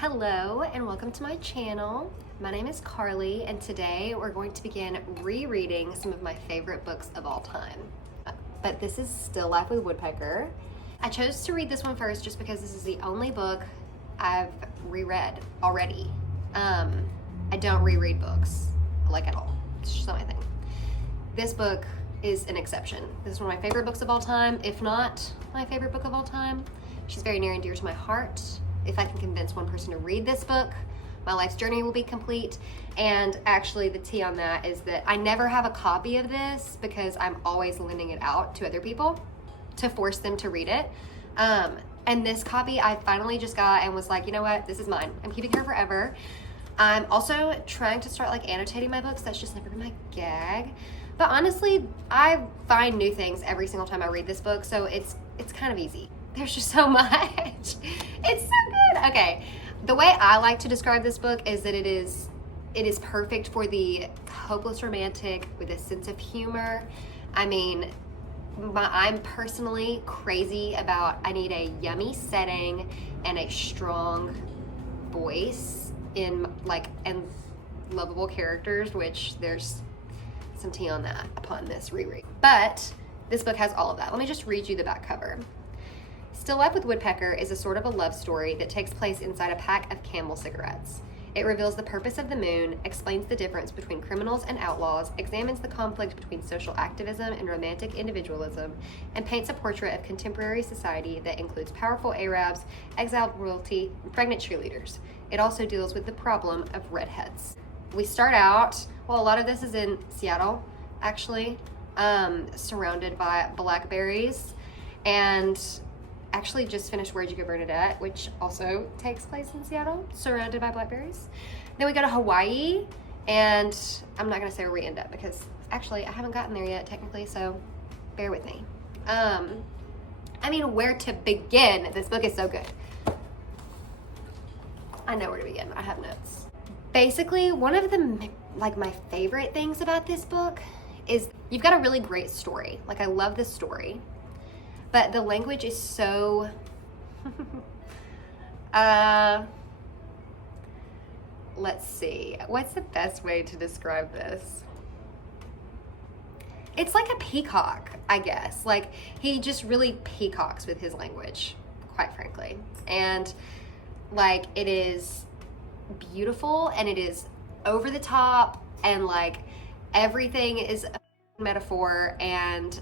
Hello and welcome to my channel. My name is Carly and today we're going to begin rereading some of my favorite books of all time. But this is Still Life with Woodpecker. I chose to read this one first just because this is the only book I've reread already. I don't reread books, like, at all. It's just not my thing. This book is an exception. This is one of my favorite books of all time, if not my favorite book of all time. She's very near and dear to my heart. If I can convince one person to read this book, my life's journey will be complete. And actually the tea on that is that I never have a copy of this because I'm always lending it out to other people to force them to read it. And this copy I finally just got and was like, you know what, this is mine. I'm keeping her forever. I'm also trying to start annotating my books. That's just never been my gag. But honestly, I find new things every single time I read this book, so it's kind of easy. There's just so much. It's so good. Okay, the way I like to describe this book is that it is perfect for the hopeless romantic with a sense of humor. I mean, I'm personally crazy about, I need a yummy setting and a strong voice and lovable characters, which there's some tea on that upon this reread. But this book has all of that. Let me just read you the back cover. Still Life with Woodpecker is a sort of a love story that takes place inside a pack of Camel cigarettes. It reveals the purpose of the moon, explains the difference between criminals and outlaws, examines the conflict between social activism and romantic individualism, and paints a portrait of contemporary society that includes powerful Arabs, exiled royalty, and pregnant cheerleaders. It also deals with the problem of redheads. We start out, well, a lot of this is in Seattle, actually, surrounded by blackberries, and actually just finished Where'd You Go, Bernadette, which also takes place in Seattle, surrounded by blackberries. Then we go to Hawaii, and I'm not gonna say where we end up because actually I haven't gotten there yet technically, so bear with me. I mean, where to begin? This book is so good. I know where to begin. I have notes. Basically, one of the my favorite things about this book is you've got a really great story. I love this story. But the language is so, let's see, what's the best way to describe this? It's like a peacock, I guess. He just really peacocks with his language, quite frankly. And it is beautiful and it is over the top and everything is a metaphor and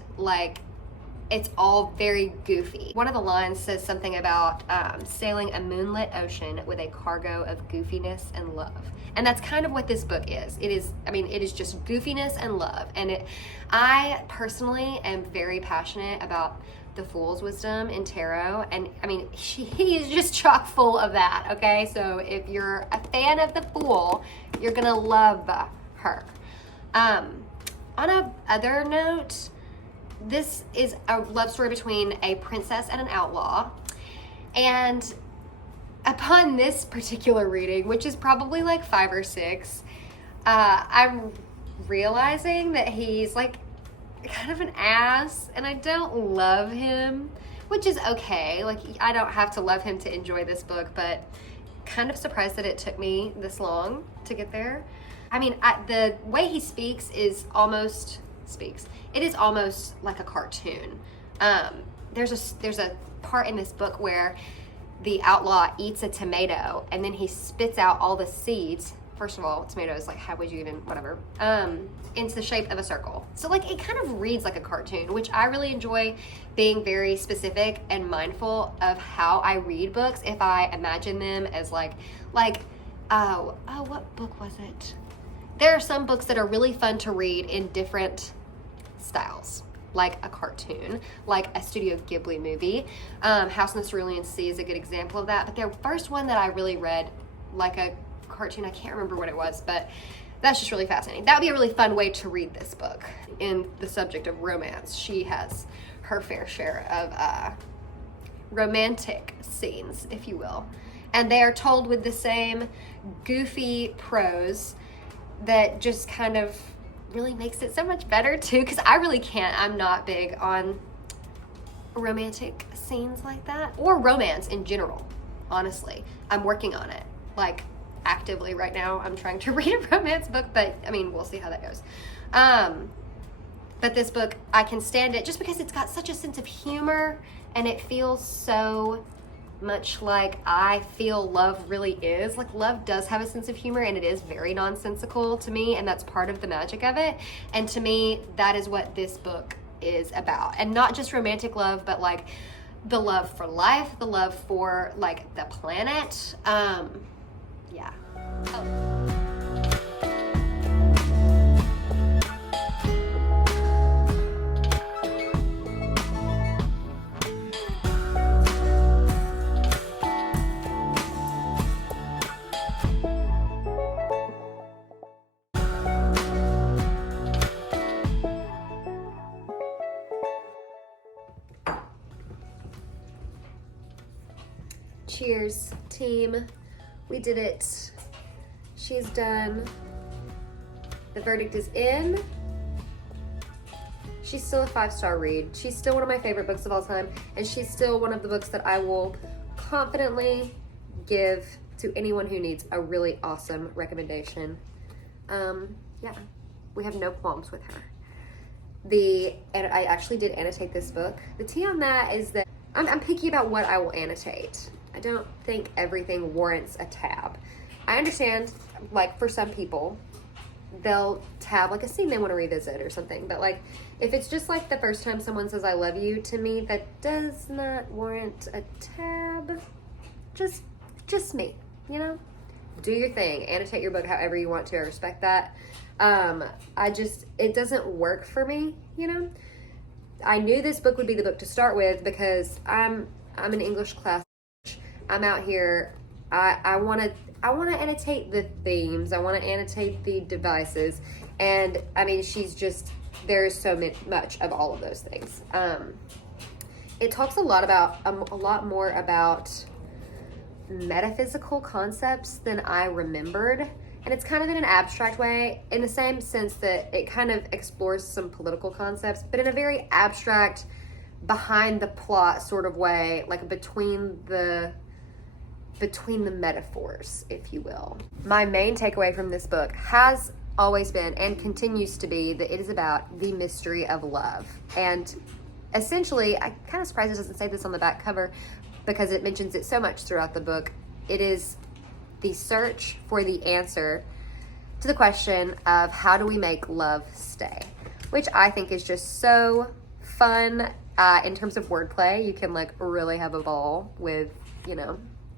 it's all very goofy. One of the lines says something about sailing a moonlit ocean with a cargo of goofiness and love. And that's kind of what this book is. It is just goofiness and love. And I personally am very passionate about the Fool's wisdom in tarot. And he is just chock full of that, okay? So if you're a fan of the Fool, you're gonna love her. On a other note, this is a love story between a princess and an outlaw. And upon this particular reading, which is probably 5 or 6, I'm realizing that he's kind of an ass and I don't love him, which is okay. I don't have to love him to enjoy this book, but kind of surprised that it took me this long to get there. The way he speaks is almost like a cartoon. There's a part in this book where the outlaw eats a tomato and then he spits out all the seeds. First of all, tomatoes, how would you even, whatever, into the shape of a circle. So it kind of reads like a cartoon, which I really enjoy, being very specific and mindful of how I read books. If I imagine them as what book was it? There are some books that are really fun to read in different styles, like a cartoon, like a Studio Ghibli movie. House in the Cerulean Sea is a good example of that. But the first one that I really read like a cartoon, I can't remember what it was, but that's just really fascinating. That would be a really fun way to read this book. In the subject of romance, she has her fair share of romantic scenes, if you will. And they are told with the same goofy prose that just kind of really makes it so much better too, because I really can't. I'm not big on romantic scenes like that, or romance in general. honestly. I'm working on it, like actively right now. I'm trying to read a romance book, but I mean, we'll see how that goes. But this book, I can stand it just because it's got such a sense of humor, and it feels so much like I feel love really is. Like, love does have a sense of humor, and it is very nonsensical to me, and that's part of the magic of it. And to me, that is what this book is about. And not just romantic love, but like the love for life, the love for like the planet. Yeah. Oh. Cheers, team. We did it. She's done. The verdict is in. She's still a 5-star read. She's still one of my favorite books of all time, and she's still one of the books that I will confidently give to anyone who needs a really awesome recommendation. Yeah, we have no qualms with her. And I actually did annotate this book. The tea on that is that I'm picky about what I will annotate. I don't think everything warrants a tab. I understand, like, for some people, they'll tab like a scene they want to revisit or something. But like, if it's just like the first time someone says I love you to me, that does not warrant a tab. Just me, you know? Do your thing. Annotate your book however you want to. I respect that. It doesn't work for me, you know? I knew this book would be the book to start with because I'm an English class. I'm out here. I want to annotate the themes. I want to annotate the devices. And I mean, there is so much of all of those things. It talks a lot more about metaphysical concepts than I remembered. And it's kind of in an abstract way, in the same sense that it kind of explores some political concepts, but in a very abstract, behind the plot sort of way, like between the metaphors, if you will. My main takeaway from this book has always been and continues to be that it is about the mystery of love. And essentially, I'm kind of surprised it doesn't say this on the back cover because it mentions it so much throughout the book. It is the search for the answer to the question of how do we make love stay, which I think is just so fun. In terms of wordplay, you can like really have a ball with,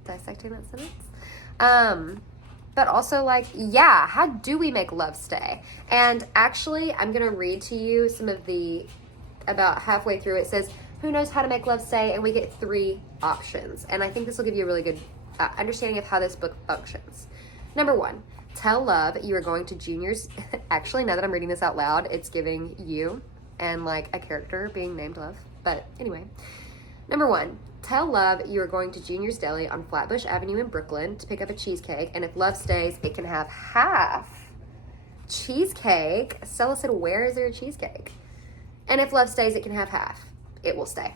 dissecting that sentence. But also like, yeah, how do we make love stay? And actually, I'm going to read to you some of about halfway through, it says, who knows how to make love stay? And we get 3 options. And I think this will give you a really good understanding of how this book functions. Number 1, tell love you are going to juniors. Actually, now that I'm reading this out loud, it's giving you and like a character being named Love. But anyway, number 1, tell love you are going to Junior's Deli on Flatbush Avenue in Brooklyn to pick up a cheesecake, and if love stays, it can have half. Cheesecake? Stella said, where is there a cheesecake? And if love stays, it can have half. It will stay.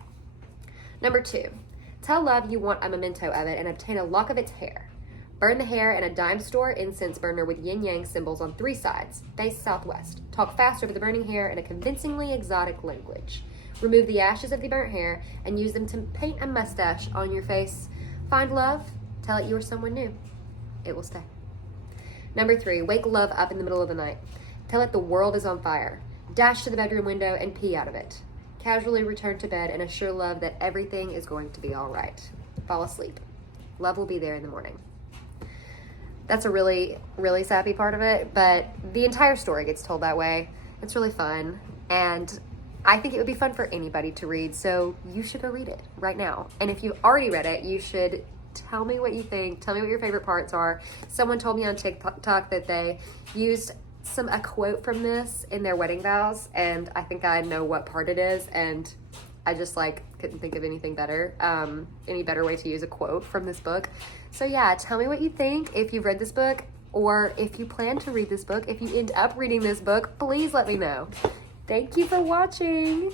Number 2, tell love you want a memento of it and obtain a lock of its hair. Burn the hair in a dime store incense burner with yin-yang symbols on 3 sides, face southwest. Talk fast over the burning hair in a convincingly exotic language. Remove the ashes of the burnt hair and use them to paint a mustache on your face. Find love, tell it you are someone new. It will stay. Number 3, wake love up in the middle of the night. Tell it the world is on fire. Dash to the bedroom window and pee out of it. Casually return to bed and assure love that everything is going to be all right. Fall asleep. Love will be there in the morning. That's a really, really sappy part of it, but the entire story gets told that way. It's really fun, and I think it would be fun for anybody to read, so you should go read it right now. And if you've already read it, you should tell me what you think. Tell me what your favorite parts are. Someone told me on TikTok that they used a quote from this in their wedding vows, and I think I know what part it is, and I just couldn't think of anything better, any better way to use a quote from this book. So yeah, tell me what you think if you've read this book, or if you plan to read this book. If you end up reading this book, please let me know. Thank you for watching.